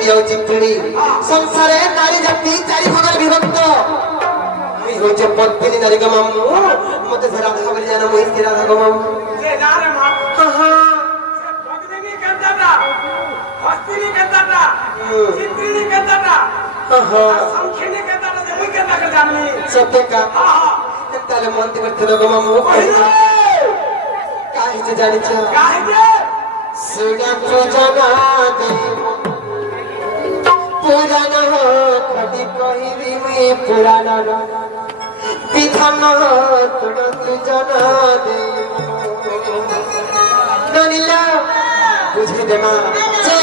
দিও চিত্তনি সংসারে নারী জাতি চারি ভাগের বিভক্ত আমি হচ্ছে পদ্মিনী নারী গো মামু মতে রাধা বলে জানো মই কি রাধা গো মামু যে না রে মা হ্যাঁ পদ্মিনী কেনটা হস্তিনী কেনটা চিত্রিনী কেনটা হ্যাঁ সংখিনী কেনটা যে মই কেনটা জানি সত্য কা হ্যাঁ তাহলে মন্ত্রী করতে গো মামু কাহিতে জানিছ কাহিতে সুনা জানা দে পুরাণ কদি কহিবি মুই পুরাণ বিধান তুলসী জানা দে ননিলা বুঝি দে মা যে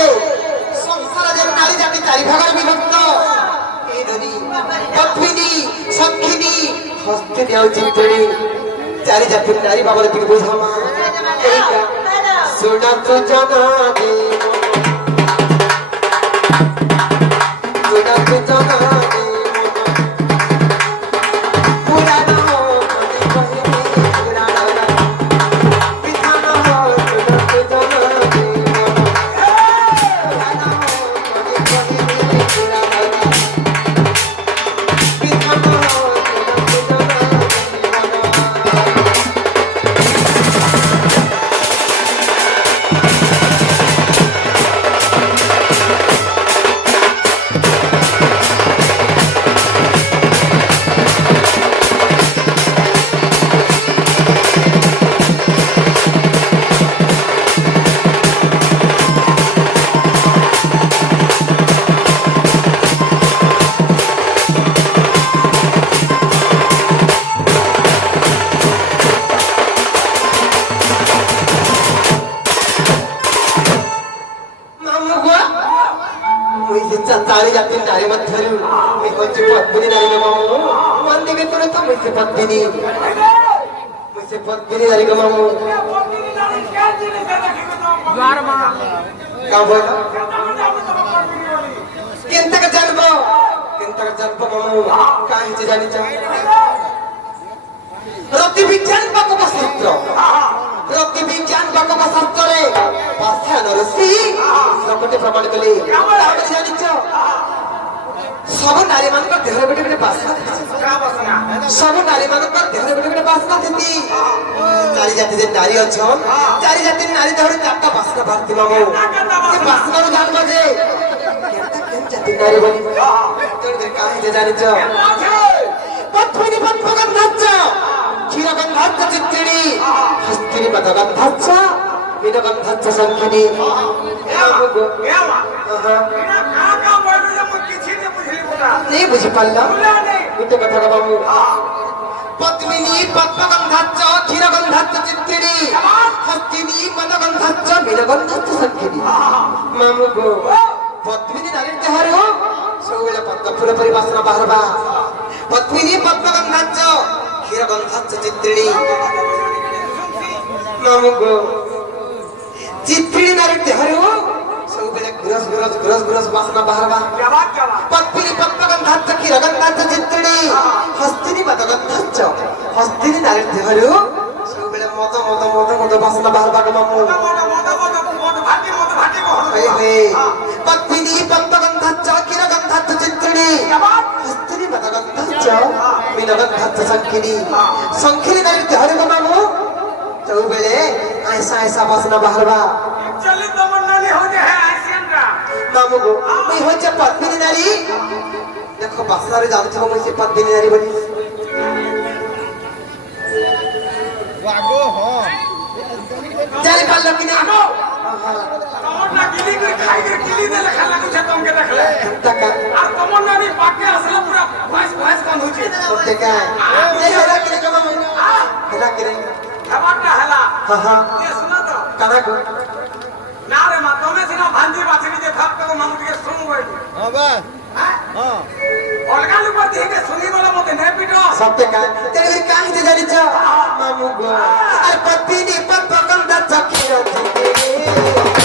সংসারে যে নারী জাতি চারি ভাগের বিভক্ত এই ননি পদ্মিনী সঙ্খিনী হস্তিনী আর চিত্তনী চারি জাতির নারী বাবার দিকে বুঝা মা এইটা সুনা জানা দে चारी जाती नारी मध्यरू मी कोणची पद्मिनी नारी ग मामू मान्य घेतो तो मुझे पद्मिनी नारी ग मामू का बोला किंतक जन्म मामू काय हिचे जानी चा रति विज्ञान बाको शास्त्र रति विज्ञान बाको शास्त्र रे भाषा नरसी सकटे प्रमाण कले ताबे जानी चा सब नारी मान को देहरे बेटे बेटे बासना का बसना सब नारी मान को देहरे बेटे बेटे बासना थी नारी जाति जे नारी अछो चारि जाति नारी देहरे चारटा बासना भारती मामू ये बासना रो जान बजे केन जाति नारी बनी तोर काहे जे जानी चा पद्मिनी पद्मगन धच्च क्षीरगंधाच्च चित्तिणी हस्तिनी पदगंधाच्च वीरगंधाच्च संखिनी नहीं बुझी पाला इतने कथा का बाबू पद्मिनी पद्मगंधाच्च क्षीरगंधाच्च चित्तिणी हस्तिनी पदगंधाच्च वीरगंधाच्च संखिनी मामू गो पद्मिनी नारी देहरे हो सबले पद्म फूल परि वासना बाहरबा पद्मिनी पद्मगंधाच्च क्षीरगंधाच्च चित्तिणी मामू गो चित्तिणी नारी देहरे हो सबले गुरस वासना बाहरबा पद्मिनी पद्मगंधाच्च क्षीरगंधाच्च चित्तिणी हस्तिनी पदगंधाच्च हस्तिनी नारी देहरे हो सबले मद वासना बाहरबा ग मामू पद्मिनी पद्मगंधाच्च क्षीरगंधाच्च चित्तिणी हस्तिनी पदगंधाच्च वीरगंधाच्च संखिनी संखिनी नारी देहरे ग मामू तो बेले ऐसा वासना बाहरबा चली तो मंडली हो जे है आसियन का मामू गो मैं हो जे पद्मिनी नारी देखो वासना रे जानथो मैं से पद्मिनी नारी बनी वागो हो जाने पालो कि ना तमन्ना गिली कर खाई कर गिली दे लखा लागु छ तुमके देखले तका आ तमन्ना नी पाके असला पूरा भैंस कौन हो छी तका ए होला कि रे मामू होला कि रे हवाटा हला हां ये सुना तो काना को ना रे मा तमे सिना भांजी बाछड़ी जे थाप को मांगू के सुन गई हां बा हां अलगा लुक पर देखे सुनी वाला मते ने पिटो सत्य का तेरे काहे जे जानी छ मामू गो अरे पद्मिनी पद्मगंधाच्च क्षीरगंधाच्च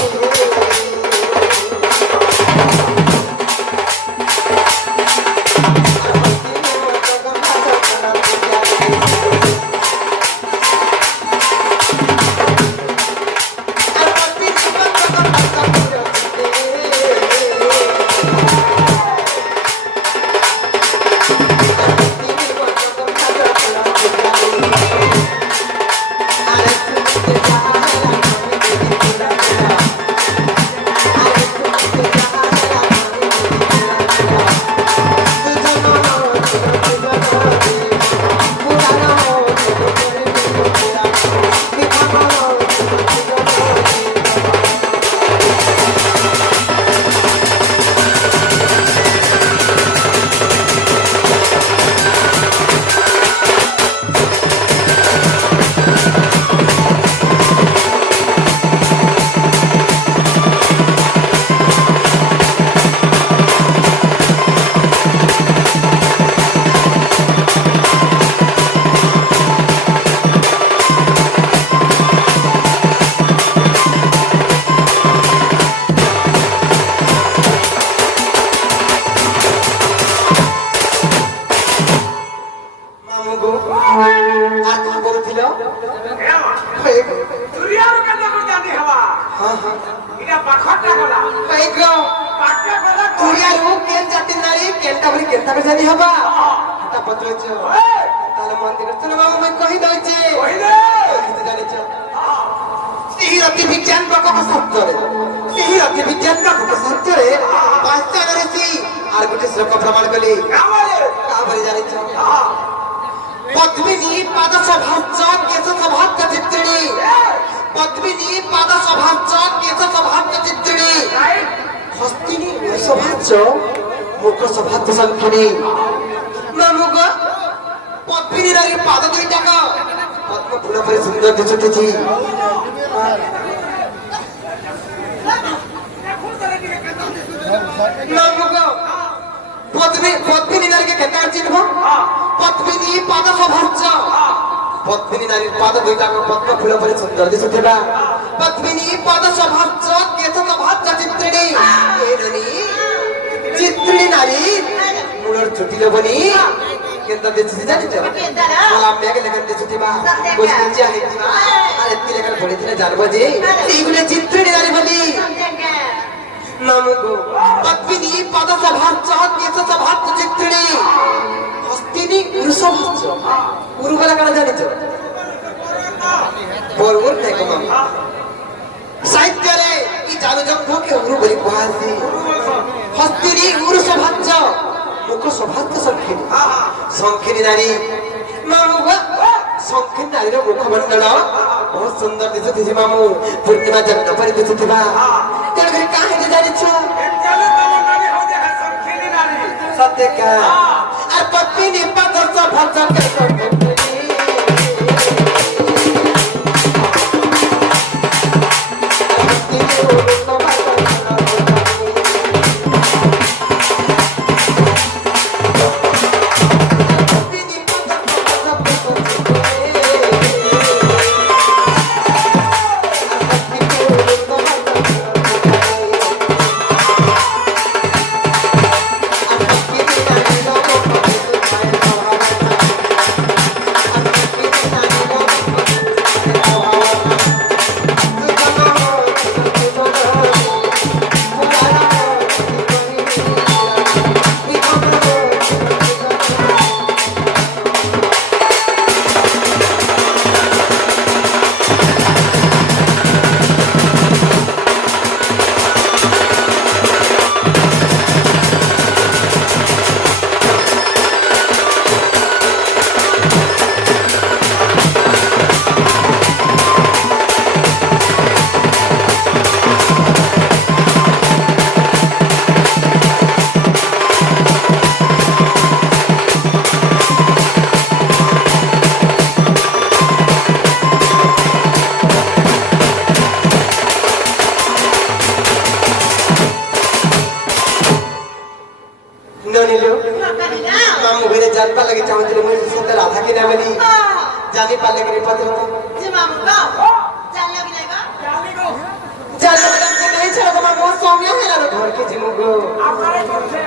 ভাই গো পাক্কা কথা তুই আর ও কেন জাতির নারী কেনটা বলি কেনটা করে জানি হবা তা পত্রছ তাহলে মন দিকে শুনো বাবু মই কহি দইছে কইলে কিছু জানিছ এই অতি বিজ্ঞান প্রকল্প সত্যরে এই অতি বিজ্ঞান প্রকল্প সত্যরে পাঁচটা করেছি আর গোটে শ্লোক প্রমাণ কলি আমারে কাবরে জানিছ পদ্মিনী পাদ সভাচ্য কেশ সভাচ্য চিত্রিণী পদ্মিনী পাদ সভাচ্য কেশ সভাচ্য চিত্রিণী রাইট হস্তিনী সভাচ্য মুখ সভাচ্য সংখ্যানী না মুখ পদ্মিনী নারীর পাদ দুইটাক পদ্ম ফুল পরে সুন্দর দিশুতেছি না মুখ পদ্মিনী নারীকে কেন চিনব পদ্মিনী পাদ সভাচ্য পদ্মিনী নারীর পাদ দুইটাক পদ্ম ফুল পরে সুন্দর দিশুথিবা পদ্মিনী পাদ সভাচ্য কেশ সভাচ্য চিত্রিণী এরনি চিত্রিণী নারী মূলর ছুটি লবনি কেন্দ্র দিছি জানিছ গোলাম ব্যাগে লেখান দিছুথিবা বুঝতে চাইতিবা আর এতি লেখান পড়িছিলে জানবো যে এইগুলো চিত্রিণী নারী বলি নামগো পদ্মিনী পাদ সভাচ্য কেশ সভাচ্য চিত্রিণী হস্তিনী উরুসভাচ্য উরু বলা কারা জানিছ বরুর দেখো মামা সাহিত্যরে ই জানুজঙ্ঘকে উরু বলি কুহাসি হস্তিনী উরুসভাচ্য মুখ সভাচ্য সংখিনী সংখিনী নারী মামু সংখিনী নারীর মুখমণ্ডল ବହୁତ ସୁନ୍ଦର ଦିଶୁଥିଛି ମାମୁ ପୂର୍ଣ୍ଣିମା ଜନ୍ମ ପରି ଦିଶୁଥିବା ତେଣୁକରି କାହିଁକି ଜାଣିଛ ଏକାଲେ ତମ ନାରୀ ହଉଚି ସଂଖିনী ନାରୀ ସତ୍ୟକା আর পদ্মিনী পাদ সভাচ্য কেশ মামু ঘরে জানবা লাগে চাহুছিল মই সত্যি রাধা কিনা বলি জানি পারলে কি পত্র যে মামু গো জানলা কি লাগা জানি গো জানলা কি নেই ছিল তোমার মোর সঙ্গে হইলা ঘর কে জিমু গো আপনারে করছে